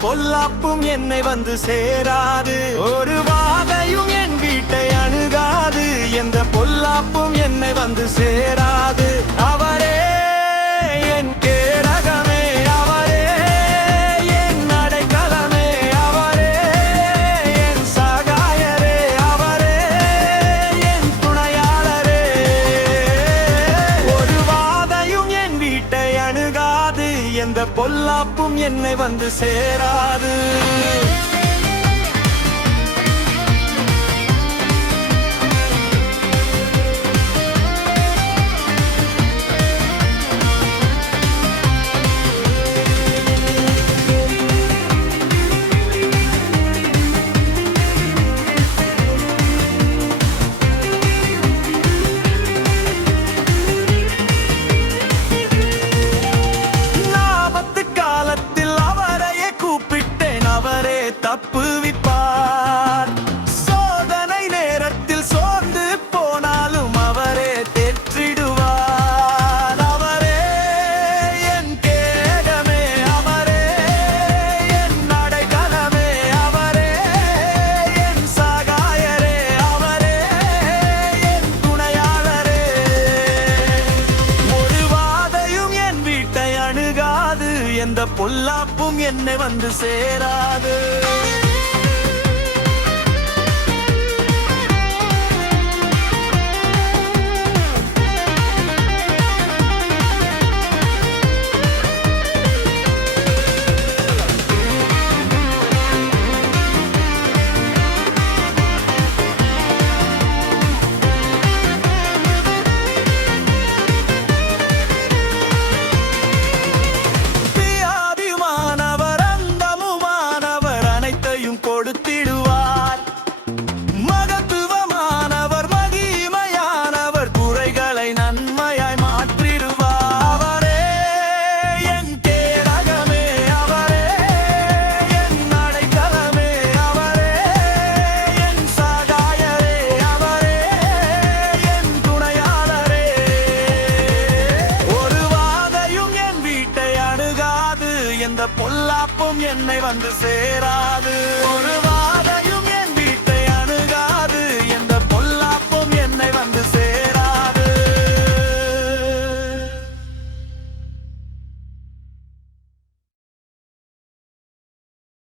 பொல்லாப்பும் என்னை வந்து சேராது. ஒரு வாதையும் என் வீட்டை அணுகாது, எந்த பொல்லாப்பும் என்னை வந்து சேராது. அவரே என் கேடகமே, அவரே என் அடைக்கலமே, அவரே என் சகாயரே, அவரே என் துணையாளரே. ஒரு வாதையும் என் வீட்டை அணுகாது, எந்த பொல்லாப்பும் என்னை வந்து சேராது. தப்புவிப்பார். சோதனை நேரத்தில் சோர்ந்து போனாலும் அவரே தேற்றிடுவார். அவரே என் கேடமே, அவரே என் அடைக்கலமே, அவரே என் சகாயரே, அவரே என் துணையாளரே. ஒரு வாதையும் என் வீட்டை அணுகாது, எந்த பொல்லாப்பும் என்னை வந்து சேராது. கொடுத்திடுவார். மகத்துவமானவர், மகிமையானவர், குறைகளை நன்மையாய் மாற்றிடுவார். அவரே என் கேடகமே, அவரே என் அடைக்கலமே, அவரே என் சகாயரே, அவரே என் துணையாளரே. ஒரு வாதையும் என் வீட்டை அணுகாது, எந்த பொல்லாப்பும் என்னை வந்து சேராது. ஒரு